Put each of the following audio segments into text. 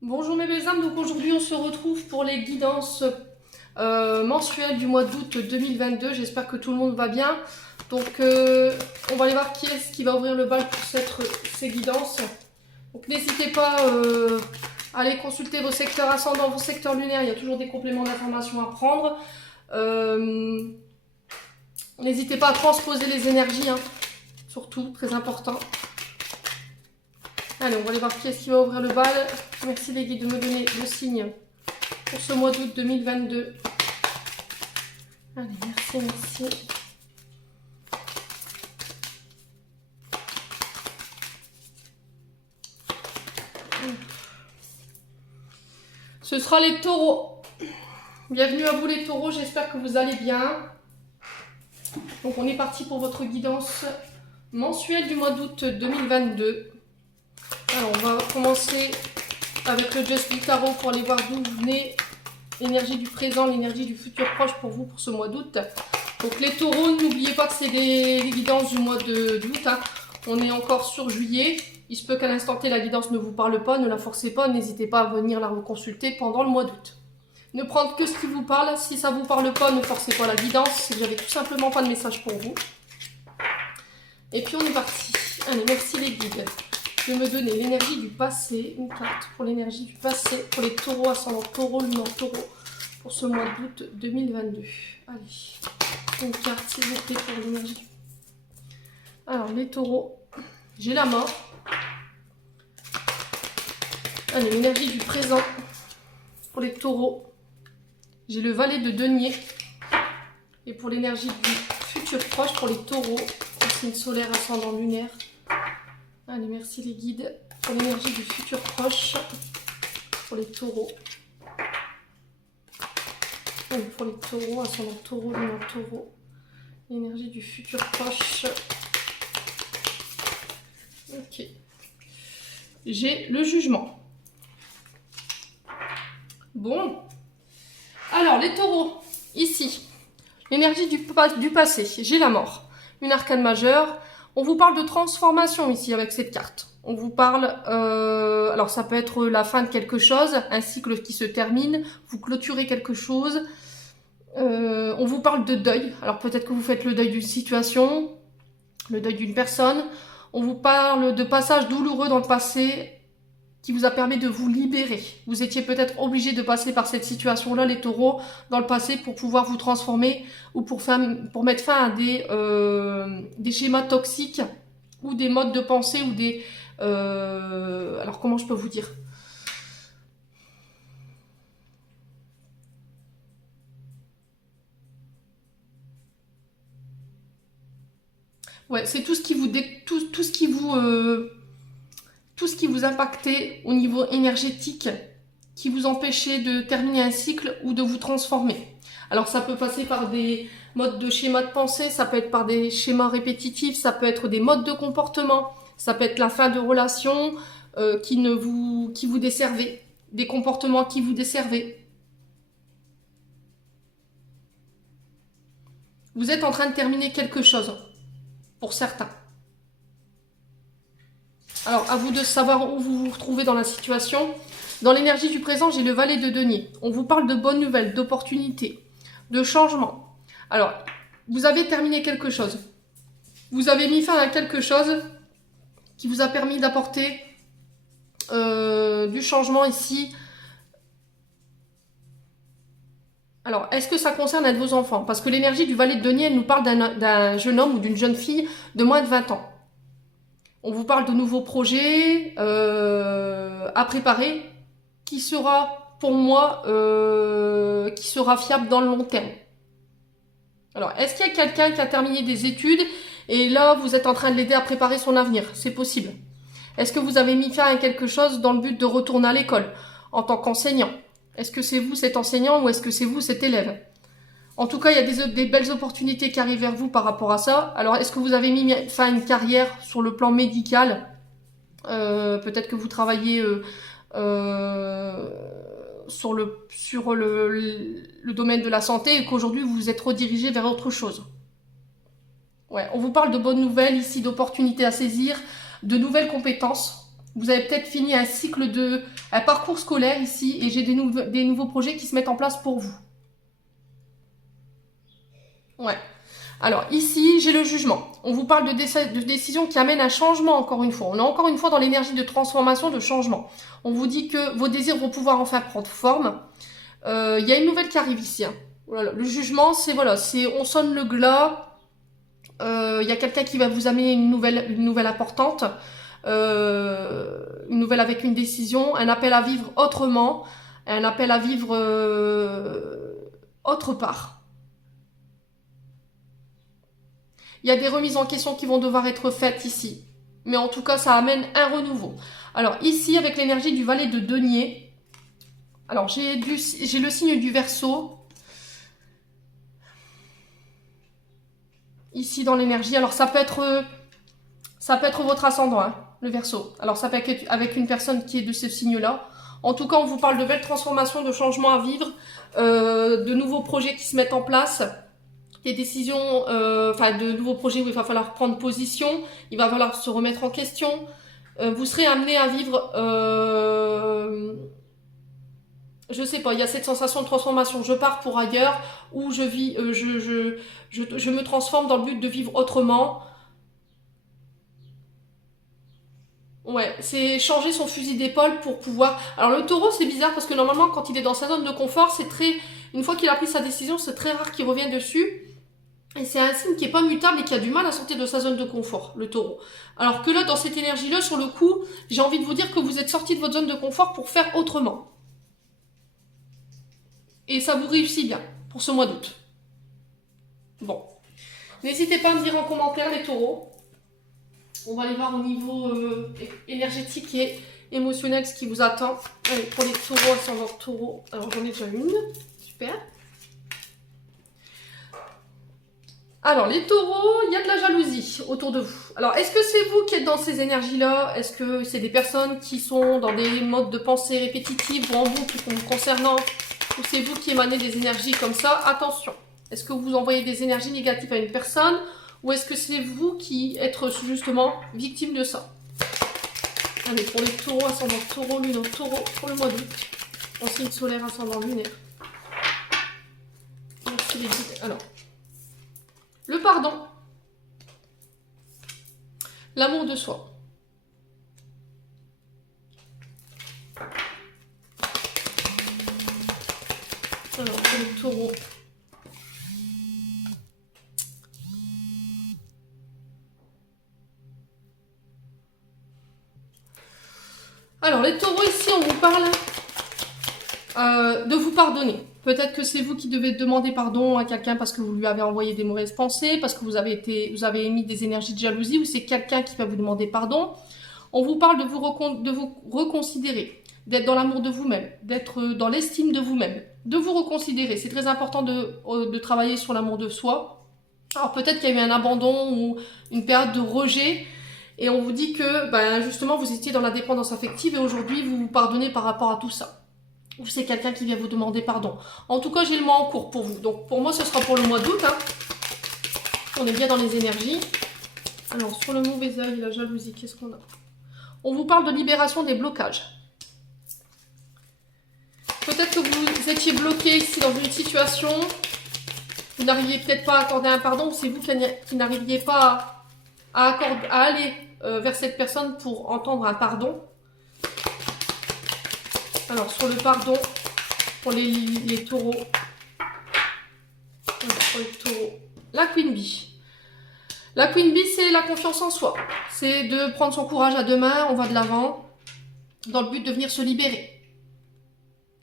Bonjour mes belles âmes, donc aujourd'hui on se retrouve pour les guidances mensuelles du mois d'août 2022. J'espère que tout le monde va bien. Donc on va aller voir qui est-ce qui va ouvrir le bal pour ces guidances. Donc n'hésitez pas à aller consulter vos secteurs ascendants, vos secteurs lunaires, il y a toujours des compléments d'informations à prendre. N'hésitez pas à transposer les énergies, hein, surtout, très important. Allez, on va aller voir qui est-ce qui va ouvrir le bal. Merci les guides de me donner le signe pour ce mois d'août 2022. Allez, merci. Ce sera les taureaux. Bienvenue à vous les taureaux, j'espère que vous allez bien. Donc on est parti pour votre guidance mensuelle du mois d'août 2022. Alors on va commencer avec le Just du Tarot pour aller voir d'où venait l'énergie du présent, l'énergie du futur proche pour vous pour ce mois d'août. Donc les taureaux, n'oubliez pas que c'est des guidances du mois d'août. Hein. On est encore sur juillet. Il se peut qu'à l'instant T, la guidance ne vous parle pas, ne la forcez pas. N'hésitez pas à venir la reconsulter pendant le mois d'août. Ne prendre que ce qui vous parle. Si ça ne vous parle pas, ne forcez pas la guidance. C'est que j'avais tout simplement pas de message pour vous. Et puis on est parti. Allez, merci les guides de me donner l'énergie du passé. Une carte pour l'énergie du passé. Pour les taureaux, ascendant taureau, lunaire taureau. Pour ce mois d'août 2022. Allez, une carte s'il vous plaît pour l'énergie. Alors les taureaux, j'ai la mort. Allez, l'énergie du présent pour les taureaux. J'ai le valet de denier. Et pour l'énergie du futur proche pour les taureaux, signe solaire, ascendant lunaire. Allez, merci les guides pour l'énergie du futur proche pour les taureaux. Allez, pour les taureaux, ascendant taureau, lunaire taureau. L'énergie du futur proche. Ok. J'ai le jugement. Bon. Alors, les taureaux, ici. L'énergie du passé. J'ai la mort. Une arcane majeure. On vous parle de transformation ici avec cette carte. On vous parle, alors ça peut être la fin de quelque chose, un cycle qui se termine, vous clôturez quelque chose. On vous parle de deuil. Alors peut-être que vous faites le deuil d'une situation, le deuil d'une personne. On vous parle de passage douloureux dans le passé qui vous a permis de vous libérer. Vous étiez peut-être obligé de passer par cette situation-là, les taureaux, dans le passé pour pouvoir vous transformer ou pour mettre fin à des schémas toxiques ou des modes de pensée ou des... alors comment je peux vous dire ? Ouais, c'est tout ce qui vous... tout ce qui vous... tout ce qui vous impactait au niveau énergétique, qui vous empêchait de terminer un cycle ou de vous transformer. Alors ça peut passer par des modes de schémas de pensée, ça peut être par des schémas répétitifs, ça peut être des modes de comportement, ça peut être la fin de relations qui vous desservaient, des comportements qui vous desservaient. Vous êtes en train de terminer quelque chose, pour certains. Alors, à vous de savoir où vous vous retrouvez dans la situation. Dans l'énergie du présent, j'ai le valet de denier. On vous parle de bonnes nouvelles, d'opportunités, de changements. Alors, vous avez terminé quelque chose. Vous avez mis fin à quelque chose qui vous a permis d'apporter du changement ici. Alors, est-ce que ça concerne un de vos enfants? Parce que l'énergie du valet de denier, elle nous parle d'un jeune homme ou d'une jeune fille de moins de 20 ans. On vous parle de nouveaux projets à préparer qui sera, pour moi, qui sera fiable dans le long terme. Alors, est-ce qu'il y a quelqu'un qui a terminé des études et là, vous êtes en train de l'aider à préparer son avenir? C'est possible. Est-ce que vous avez mis fin à quelque chose dans le but de retourner à l'école en tant qu'enseignant? Est-ce que c'est vous cet enseignant ou est-ce que c'est vous cet élève? En tout cas, il y a des belles opportunités qui arrivent vers vous par rapport à ça. Alors, est-ce que vous avez mis fin à une carrière sur le plan médical? Peut-être que vous travaillez sur le domaine de la santé et qu'aujourd'hui, vous vous êtes redirigé vers autre chose. Ouais, on vous parle de bonnes nouvelles ici, d'opportunités à saisir, de nouvelles compétences. Vous avez peut-être fini un parcours scolaire ici et j'ai des nouveaux projets qui se mettent en place pour vous. Ouais. Alors ici, j'ai le jugement. On vous parle de décisions qui amènent un changement encore une fois. On est encore une fois dans l'énergie de transformation, de changement. On vous dit que vos désirs vont pouvoir enfin prendre forme. Il y a une nouvelle qui arrive ici. Hein. Voilà. Le jugement, c'est on sonne le glas. Il y a quelqu'un qui va vous amener une nouvelle importante. Une nouvelle avec une décision. Un appel à vivre autrement. Un appel à vivre autre part. Il y a des remises en question qui vont devoir être faites ici. Mais en tout cas, ça amène un renouveau. Alors ici, avec l'énergie du valet de denier, alors j'ai le signe du Verseau. Ici dans l'énergie. Alors ça peut être votre ascendant, hein, le Verseau. Alors ça peut être avec une personne qui est de ce signe-là. En tout cas, on vous parle de belles transformations, de changements à vivre, de nouveaux projets qui se mettent en place. Des décisions, de nouveaux projets où il va falloir prendre position, il va falloir se remettre en question. Vous serez amené à vivre, je sais pas, il y a cette sensation de transformation. Je pars pour ailleurs, ou je vis, je me transforme dans le but de vivre autrement. Ouais, c'est changer son fusil d'épaule pour pouvoir... Alors le taureau, c'est bizarre parce que normalement, quand il est dans sa zone de confort, une fois qu'il a pris sa décision, c'est très rare qu'il revienne dessus. Et c'est un signe qui n'est pas mutable et qui a du mal à sortir de sa zone de confort, le taureau. Alors que là, dans cette énergie-là, sur le coup, j'ai envie de vous dire que vous êtes sorti de votre zone de confort pour faire autrement. Et ça vous réussit bien pour ce mois d'août. Bon. N'hésitez pas à me dire en commentaire les taureaux. On va aller voir au niveau énergétique et émotionnel ce qui vous attend. Allez, pour les taureaux, ascendant taureau. Alors j'en ai déjà une. Super. Alors, les taureaux, il y a de la jalousie autour de vous. Alors, est-ce que c'est vous qui êtes dans ces énergies-là? Est-ce que c'est des personnes qui sont dans des modes de pensée répétitifs ou en boucle concernant? Ou c'est vous qui émanez des énergies comme ça? Attention. Est-ce que vous envoyez des énergies négatives à une personne? Ou est-ce que c'est vous qui êtes justement victime de ça? Allez, pour les taureaux, ascendant taureau, lune en taureau, pour le mois d'août. En signe solaire, ascendant lunaire. Merci les guides. Alors. Le pardon. L'amour de soi. Alors, pour le taureau. Alors, les taureaux, ici, on vous parle de vous pardonner. Peut-être que c'est vous qui devez demander pardon à quelqu'un parce que vous lui avez envoyé des mauvaises pensées, parce que vous avez émis des énergies de jalousie, ou c'est quelqu'un qui va vous demander pardon. On vous parle de vous reconsidérer, d'être dans l'amour de vous-même, d'être dans l'estime de vous-même, de vous reconsidérer. C'est très important de travailler sur l'amour de soi. Alors peut-être qu'il y a eu un abandon ou une période de rejet, et on vous dit que justement vous étiez dans la dépendance affective et aujourd'hui vous vous pardonnez par rapport à tout ça. Ou c'est quelqu'un qui vient vous demander pardon. En tout cas, j'ai le mois en cours pour vous. Donc, pour moi, ce sera pour le mois d'août. Hein. On est bien dans les énergies. Alors, sur le mauvais œil, la jalousie, qu'est-ce qu'on a? On vous parle de libération des blocages. Peut-être que vous étiez bloqué ici dans une situation. Vous n'arriviez peut-être pas à accorder un pardon. C'est vous qui n'arriviez pas à aller vers cette personne pour entendre un pardon. Alors, sur le pardon, pour les taureaux. Pour les taureaux. La Queen Bee. La Queen Bee, c'est la confiance en soi. C'est de prendre son courage à deux mains, on va de l'avant, dans le but de venir se libérer.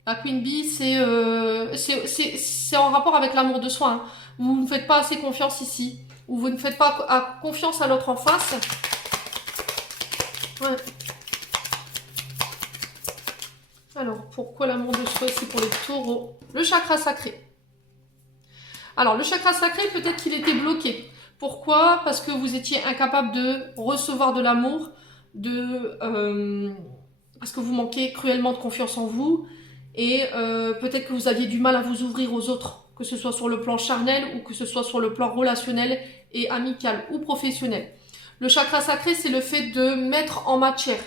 La Queen Bee, c'est en rapport avec l'amour de soi. Hein. Vous ne faites pas assez confiance ici. Ou vous ne faites pas confiance à l'autre en face. Ouais. Alors, pourquoi l'amour de soi ici pour les taureaux? Le chakra sacré. Alors, le chakra sacré, peut-être qu'il était bloqué. Pourquoi? Parce que vous étiez incapable de recevoir de l'amour, parce que vous manquez cruellement de confiance en vous, et peut-être que vous aviez du mal à vous ouvrir aux autres, que ce soit sur le plan charnel ou que ce soit sur le plan relationnel et amical ou professionnel. Le chakra sacré, c'est le fait de mettre en matière.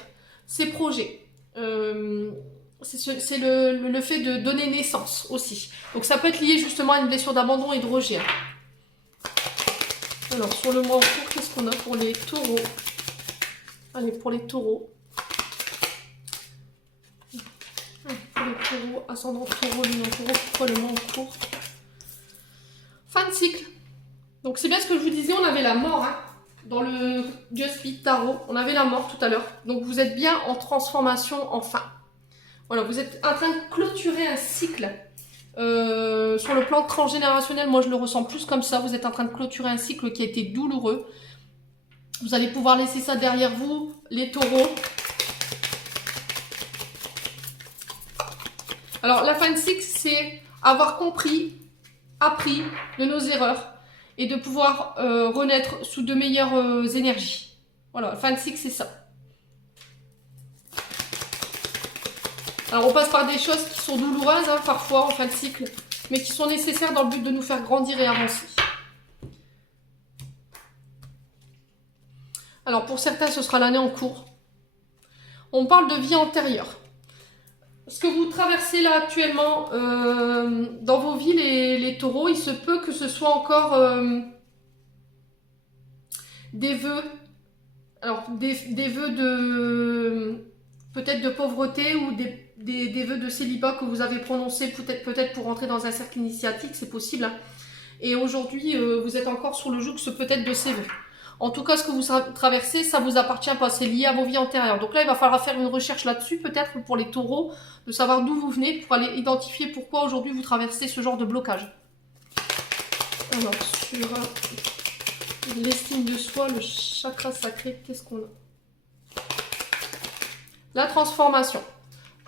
ses projets. C'est le fait de donner naissance aussi. Donc ça peut être lié justement à une blessure d'abandon et de rejet. Alors sur le mois en cours, qu'est-ce qu'on a pour les taureaux? Allez, pour les taureaux. Pour les taureaux, ascendant taureau, lune en taureau, pourquoi le mois en cours? Fin de cycle. Donc c'est bien ce que je vous disais, on avait la mort hein, dans le Just Speed Tarot. On avait la mort tout à l'heure. Donc vous êtes bien en transformation enfin. Voilà, vous êtes en train de clôturer un cycle. Sur le plan transgénérationnel, moi je le ressens plus comme ça. Vous êtes en train de clôturer un cycle qui a été douloureux. Vous allez pouvoir laisser ça derrière vous, les taureaux. Alors la fin de cycle, c'est avoir compris, appris de nos erreurs et de pouvoir renaître sous de meilleures énergies. Voilà, la fin de cycle, c'est ça. Alors on passe par des choses qui sont douloureuses hein, parfois en fin de cycle, mais qui sont nécessaires dans le but de nous faire grandir et avancer. Alors pour certains, ce sera l'année en cours. On parle de vie antérieure. Ce que vous traversez là actuellement dans vos vies, les taureaux, il se peut que ce soit encore des vœux. Alors des vœux de peut-être de pauvreté ou des vœux de célibat que vous avez prononcés peut-être pour rentrer dans un cercle initiatique, c'est possible. Hein. Et aujourd'hui, vous êtes encore sur le joug peut-être de ces vœux. En tout cas, ce que vous traversez, ça vous appartient pas, c'est lié à vos vies antérieures. Donc là, il va falloir faire une recherche là-dessus, peut-être pour les taureaux, de savoir d'où vous venez, pour aller identifier pourquoi aujourd'hui vous traversez ce genre de blocage. Alors, sur l'estime de soi, le chakra sacré, qu'est-ce qu'on a? La transformation.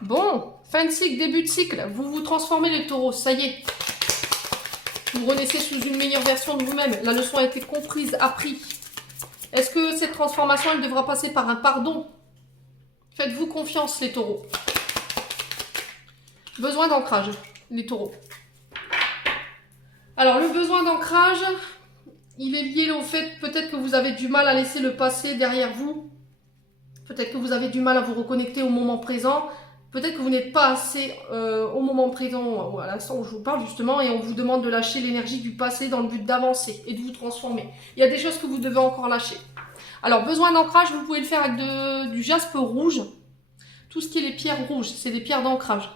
Bon, fin de cycle, début de cycle, vous vous transformez les taureaux, ça y est. Vous renaissez sous une meilleure version de vous-même. La leçon a été comprise, apprise. Est-ce que cette transformation, elle devra passer par un pardon? Faites-vous confiance, les taureaux. Besoin d'ancrage, les taureaux. Alors, le besoin d'ancrage, il est lié au fait peut-être que vous avez du mal à laisser le passé derrière vous. Peut-être que vous avez du mal à vous reconnecter au moment présent. Peut-être que vous n'êtes pas assez au moment présent, à l'instant où je vous parle justement, et on vous demande de lâcher l'énergie du passé dans le but d'avancer et de vous transformer. Il y a des choses que vous devez encore lâcher. Alors, besoin d'ancrage, vous pouvez le faire avec du jaspe rouge. Tout ce qui est les pierres rouges, c'est des pierres d'ancrage.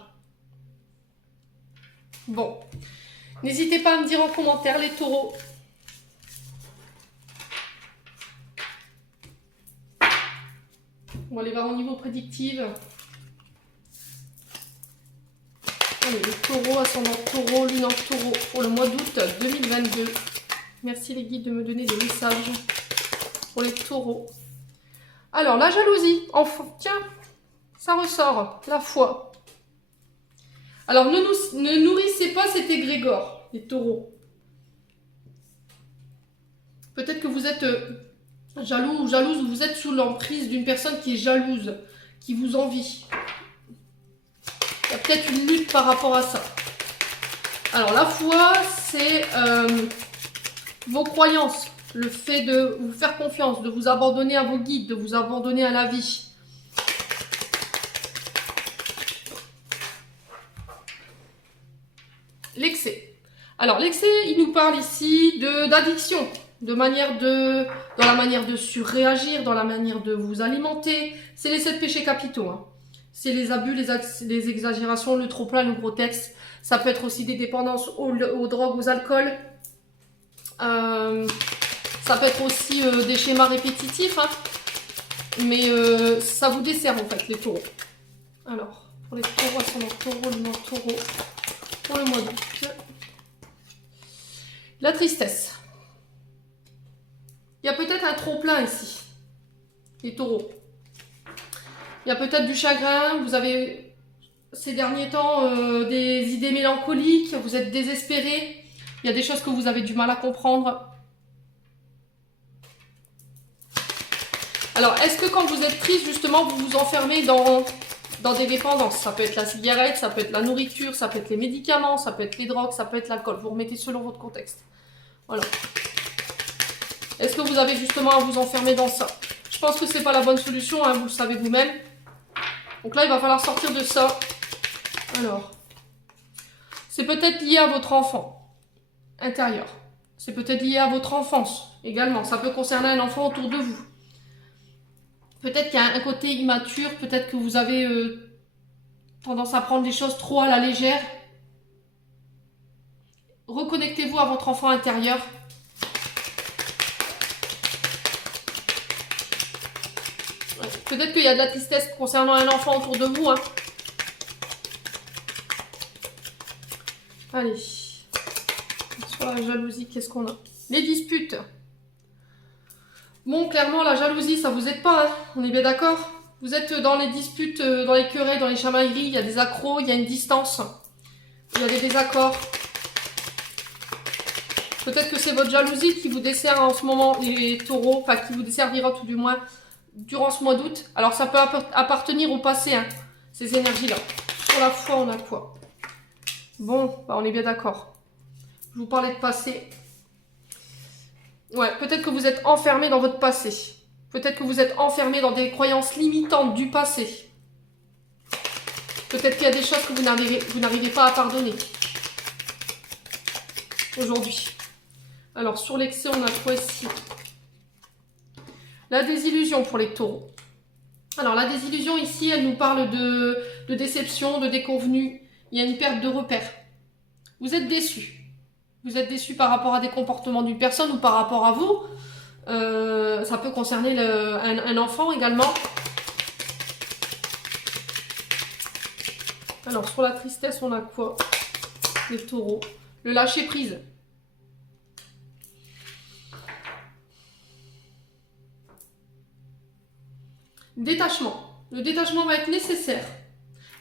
Bon, n'hésitez pas à me dire en commentaire, les taureaux. On va aller voir au niveau prédictif. Allez, les taureaux, ascendant taureau, lune en taureau pour le mois d'août 2022. Merci les guides de me donner des messages pour les taureaux. Alors, la jalousie. Enfin, tiens, ça ressort. La foi. Alors, ne nourrissez pas cet égrégore, les taureaux. Peut-être que vous êtes jaloux ou jalouse, ou vous êtes sous l'emprise d'une personne qui est jalouse, qui vous envie. Il y a peut-être une lutte par rapport à ça. Alors, la foi, c'est vos croyances, le fait de vous faire confiance, de vous abandonner à vos guides, de vous abandonner à la vie. L'excès. Alors, l'excès, il nous parle ici d'addiction, dans la manière de surréagir, dans la manière de vous alimenter. C'est les 7 péchés capitaux, hein. C'est les abus, les exagérations, le trop-plein, le gros texte. Ça peut être aussi des dépendances aux drogues, aux alcools. Ça peut être aussi des schémas répétitifs. Hein. Mais ça vous dessert en fait, les taureaux. Alors, pour les taureaux, ascendant taureau, lune en taureau, pour le mois d'août. La tristesse. Il y a peut-être un trop-plein ici, les taureaux. Il y a peut-être du chagrin, vous avez ces derniers temps des idées mélancoliques, vous êtes désespéré, il y a des choses que vous avez du mal à comprendre. Alors, est-ce que quand vous êtes triste, justement, vous vous enfermez dans des dépendances? Ça peut être la cigarette, ça peut être la nourriture, ça peut être les médicaments, ça peut être les drogues, ça peut être l'alcool. Vous remettez selon votre contexte. Voilà. Est-ce que vous avez justement à vous enfermer dans ça? Je pense que c'est pas la bonne solution, hein, vous le savez vous-même. Donc là, il va falloir sortir de ça. Alors, c'est peut-être lié à votre enfant intérieur. C'est peut-être lié à votre enfance également. Ça peut concerner un enfant autour de vous. Peut-être qu'il y a un côté immature. Peut-être que vous avez tendance à prendre les choses trop à la légère. Reconnectez-vous à votre enfant intérieur. Peut-être qu'il y a de la tristesse concernant un enfant autour de vous. Hein. Allez. Sur la jalousie, qu'est-ce qu'on a? Les disputes. Bon, clairement, la jalousie, ça vous aide pas. Hein. On est bien d'accord? Vous êtes dans les disputes, dans les querelles, dans les chamailleries. Il y a des accros, il y a une distance. Il y a des désaccords. Peut-être que c'est votre jalousie qui vous dessert en ce moment, les taureaux. Enfin, qui vous desservira tout du moins durant ce mois d'août. Alors, ça peut appartenir au passé, hein, ces énergies-là. Sur la foi, on a quoi? Bon, bah, on est bien d'accord. Je vous parlais de passé. Ouais, peut-être que vous êtes enfermé dans votre passé. Peut-être que vous êtes enfermé dans des croyances limitantes du passé. Peut-être qu'il y a des choses que vous n'arrivez pas à pardonner. Aujourd'hui. Alors, sur l'excès, on a quoi ici? La désillusion pour les taureaux. Alors, la désillusion ici, elle nous parle de déception, de déconvenue. Il y a une perte de repères. Vous êtes déçus. Vous êtes déçu par rapport à des comportements d'une personne ou par rapport à vous. Ça peut concerner un enfant également. Alors, sur la tristesse, on a quoi? Les taureaux. Le lâcher prise. Détachement. Le détachement va être nécessaire.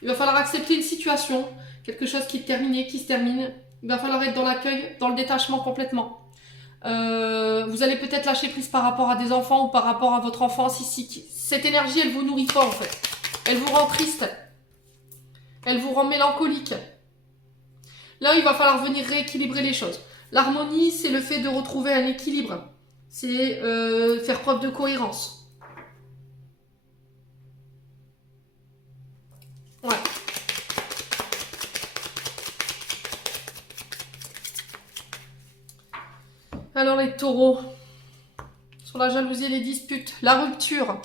Il va falloir accepter une situation, quelque chose qui est terminé, qui se termine. Il va falloir être dans l'accueil, dans le détachement complètement. Vous allez peut-être lâcher prise par rapport à des enfants ou par rapport à votre enfance ici. Cette énergie, elle vous nourrit pas en fait. Elle vous rend triste. Elle vous rend mélancolique. Là, il va falloir venir rééquilibrer les choses. L'harmonie, c'est le fait de retrouver un équilibre. C'est faire preuve de cohérence. Ouais. Alors les taureaux, sur la jalousie et les disputes, la rupture,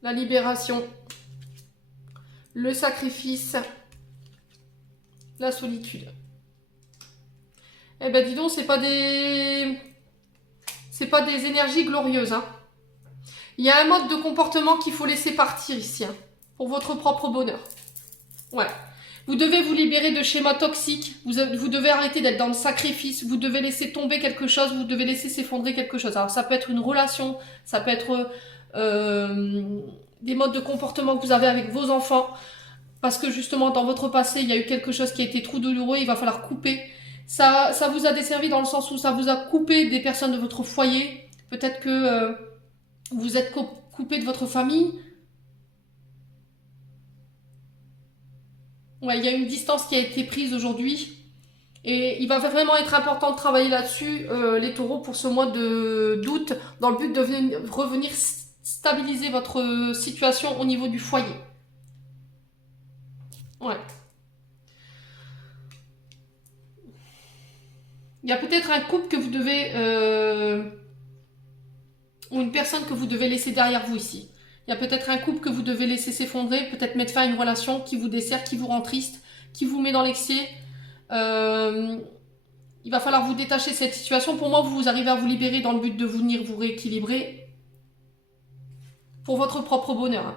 la libération, le sacrifice, la solitude. Eh ben dis donc, c'est pas des énergies glorieuses. Hein. Il y a un mode de comportement qu'il faut laisser partir ici, hein, pour votre propre bonheur. Ouais. Vous devez vous libérer de schémas toxiques, vous devez arrêter d'être dans le sacrifice, vous devez laisser tomber quelque chose, vous devez laisser s'effondrer quelque chose. Alors ça peut être une relation, ça peut être des modes de comportement que vous avez avec vos enfants, parce que justement dans votre passé, il y a eu quelque chose qui a été trop douloureux, il va falloir couper. Ça vous a desservi dans le sens où ça vous a coupé des personnes de votre foyer, peut-être que vous êtes coupé de votre famille. Ouais, il y a une distance qui a été prise aujourd'hui. Et il va vraiment être important de travailler là-dessus, les taureaux, pour ce mois d'août, dans le but de revenir stabiliser votre situation au niveau du foyer. Ouais. Il y a peut-être un couple que vous devez... ou une personne que vous devez laisser derrière vous ici. Il y a peut-être un couple que vous devez laisser s'effondrer, peut-être mettre fin à une relation qui vous dessert, qui vous rend triste, qui vous met dans l'excès. Il va falloir vous détacher de cette situation. Pour moi, vous arrivez à vous libérer dans le but de venir vous rééquilibrer pour votre propre bonheur.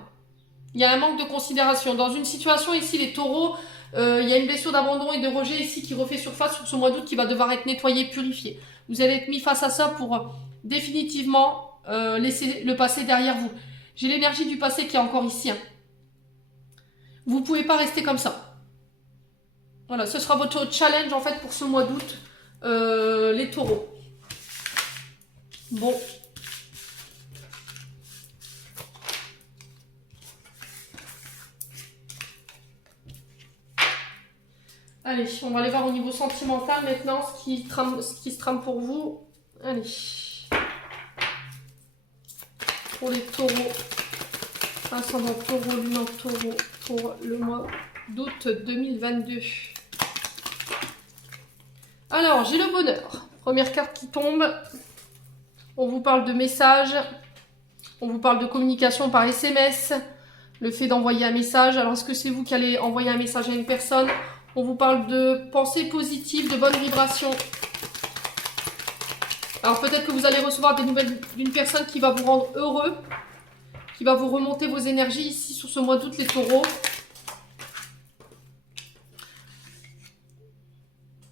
Il y a un manque de considération. Dans une situation ici, les taureaux, il y a une blessure d'abandon et de rejet ici qui refait surface sur ce mois d'août qui va devoir être nettoyé, purifié. Vous allez être mis face à ça pour définitivement laisser le passé derrière vous. J'ai l'énergie du passé qui est encore ici. Hein. Vous ne pouvez pas rester comme ça. Voilà, ce sera votre challenge en fait pour ce mois d'août, les taureaux. Bon. Allez, on va aller voir au niveau sentimental maintenant ce qui se trame pour vous. Allez. Pour les taureaux. Ascendant taureau, lune en taureau pour le mois d'août 2022. Alors, j'ai le bonheur. Première carte qui tombe. On vous parle de messages. On vous parle de communication par SMS. Le fait d'envoyer un message. Alors, est-ce que c'est vous qui allez envoyer un message à une personne? On vous parle de pensées positives, de bonnes vibrations. Alors, peut-être que vous allez recevoir des nouvelles d'une personne qui va vous rendre heureux, qui va vous remonter vos énergies ici sur ce mois d'août, les taureaux.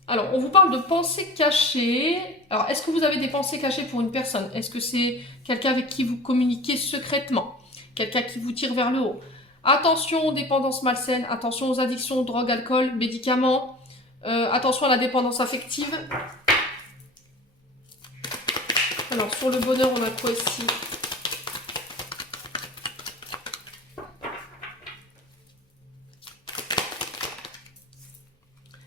Alors, on vous parle de pensées cachées. Alors, est-ce que vous avez des pensées cachées pour une personne? Est-ce que c'est quelqu'un avec qui vous communiquez secrètement? Quelqu'un qui vous tire vers le haut? Attention aux dépendances malsaines, attention aux addictions, drogue, alcool, médicaments. Attention à la dépendance affective. Alors, sur le bonheur, on a quoi ici?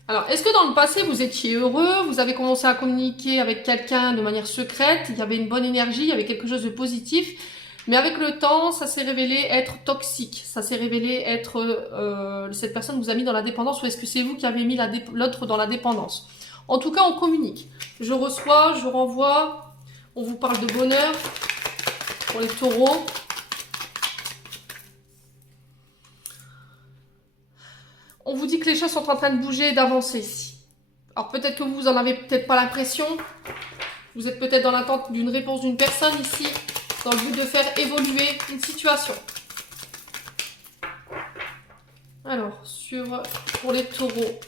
Alors, est-ce que dans le passé, vous étiez heureux? Vous avez commencé à communiquer avec quelqu'un de manière secrète? Il y avait une bonne énergie, il y avait quelque chose de positif. Mais avec le temps, ça s'est révélé être toxique. Ça s'est révélé être... cette personne vous a mis dans la dépendance, ou est-ce que c'est vous qui avez mis l'autre dans la dépendance? En tout cas, on communique. Je reçois, je renvoie. On vous parle de bonheur pour les taureaux. On vous dit que les choses sont en train de bouger et d'avancer ici. Alors peut-être que vous n'en avez peut-être pas l'impression. Vous êtes peut-être dans l'attente d'une réponse d'une personne ici, dans le but de faire évoluer une situation. Alors, pour les taureaux.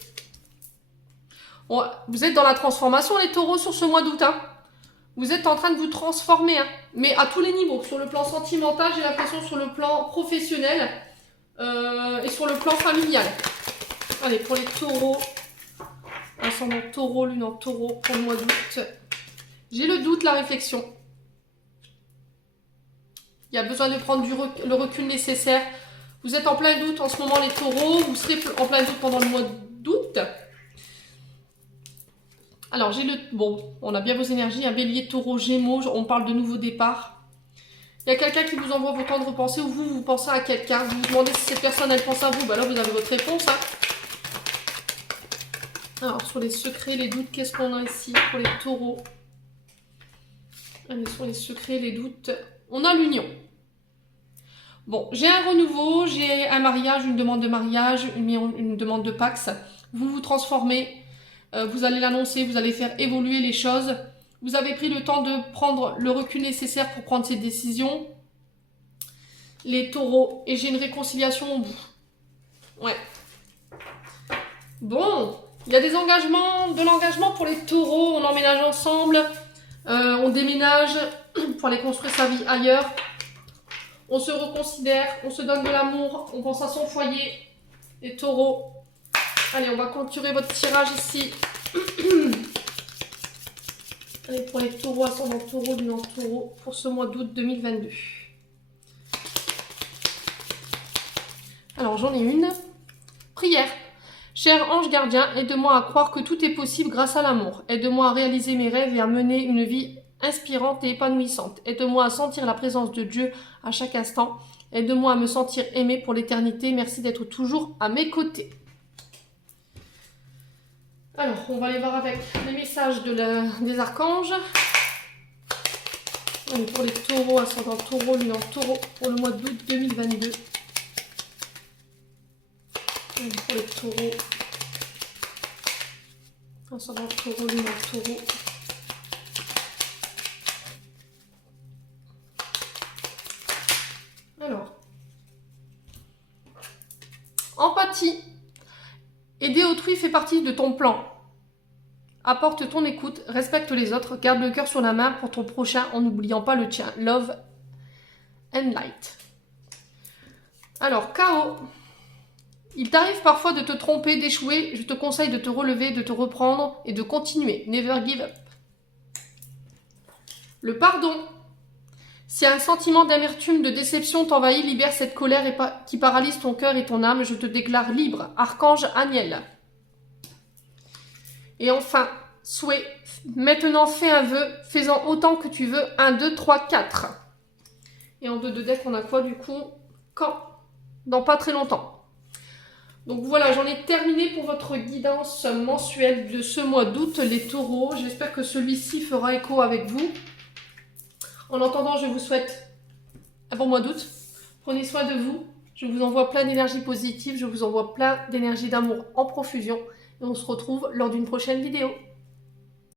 Bon, vous êtes dans la transformation, les taureaux, sur ce mois d'août. Hein. Vous êtes en train de vous transformer, hein, mais à tous les niveaux. Sur le plan sentimental, j'ai l'impression, sur le plan professionnel et sur le plan familial. Allez, pour les taureaux, ascendant taureau, lune en taureau pour le mois d'août. J'ai le doute, la réflexion. Il y a besoin de prendre le recul nécessaire. Vous êtes en plein doute en ce moment, les taureaux. Vous serez en plein doute pendant le mois d'août. Alors, j'ai le... Bon, on a bien vos énergies. Un bélier, taureau, gémeaux. On parle de nouveau départ. Il y a quelqu'un qui vous envoie vos temps de pensée ou vous pensez à quelqu'un. Vous vous demandez si cette personne, elle pense à vous. Ben là, vous avez votre réponse. Hein. Alors, sur les secrets, les doutes, qu'est-ce qu'on a ici pour les taureaux? Allez, sur les secrets, les doutes, on a l'union. Bon, j'ai un renouveau, j'ai un mariage, une demande de mariage, une demande de Pax. Vous vous transformez, vous allez l'annoncer, vous allez faire évoluer les choses. Vous avez pris le temps de prendre le recul nécessaire pour prendre ces décisions. Les taureaux, et j'ai une réconciliation au bout. Ouais. Bon, il y a des engagements, de l'engagement pour les taureaux, on emménage ensemble, on déménage pour aller construire sa vie ailleurs. On se reconsidère, on se donne de l'amour, on pense à son foyer. Les taureaux. Allez, on va clôturer votre tirage ici. Allez, pour les taureaux, ascendant taureau, lune en taureau, pour ce mois d'août 2022. Alors, j'en ai une. Prière. Cher ange gardien, aide-moi à croire que tout est possible grâce à l'amour. Aide-moi à réaliser mes rêves et à mener une vie inspirante et épanouissante. Aide-moi à sentir la présence de Dieu à chaque instant. Aide-moi à me sentir aimé pour l'éternité. Merci d'être toujours à mes côtés. Alors, on va aller voir avec les messages des archanges. Allez, pour les taureaux, ascendant taureau, lune en taureau, pour le mois d'août 2022. Allez, pour les taureaux, ascendant taureau, lune en taureau. Alors, empathie. Aider autrui fait partie de ton plan. Apporte ton écoute, respecte les autres, garde le cœur sur la main pour ton prochain en n'oubliant pas le tien. Love and light. Alors, chaos. Il t'arrive parfois de te tromper, d'échouer. Je te conseille de te relever, de te reprendre et de continuer. Never give up. Le pardon. Si un sentiment d'amertume, de déception t'envahit, libère cette colère qui paralyse ton cœur et ton âme. Je te déclare libre. Archange Aniel. Et enfin, souhait. Maintenant, fais un vœu. Fais-en autant que tu veux. 1, 2, 3, 4. Et en 2 de deck, on a quoi du coup? quand? Dans pas très longtemps. Donc voilà, j'en ai terminé pour votre guidance mensuelle de ce mois d'août, les taureaux. J'espère que celui-ci fera écho avec vous. En attendant, je vous souhaite un bon mois d'août. Prenez soin de vous. Je vous envoie plein d'énergie positive. Je vous envoie plein d'énergie d'amour en profusion. Et on se retrouve lors d'une prochaine vidéo.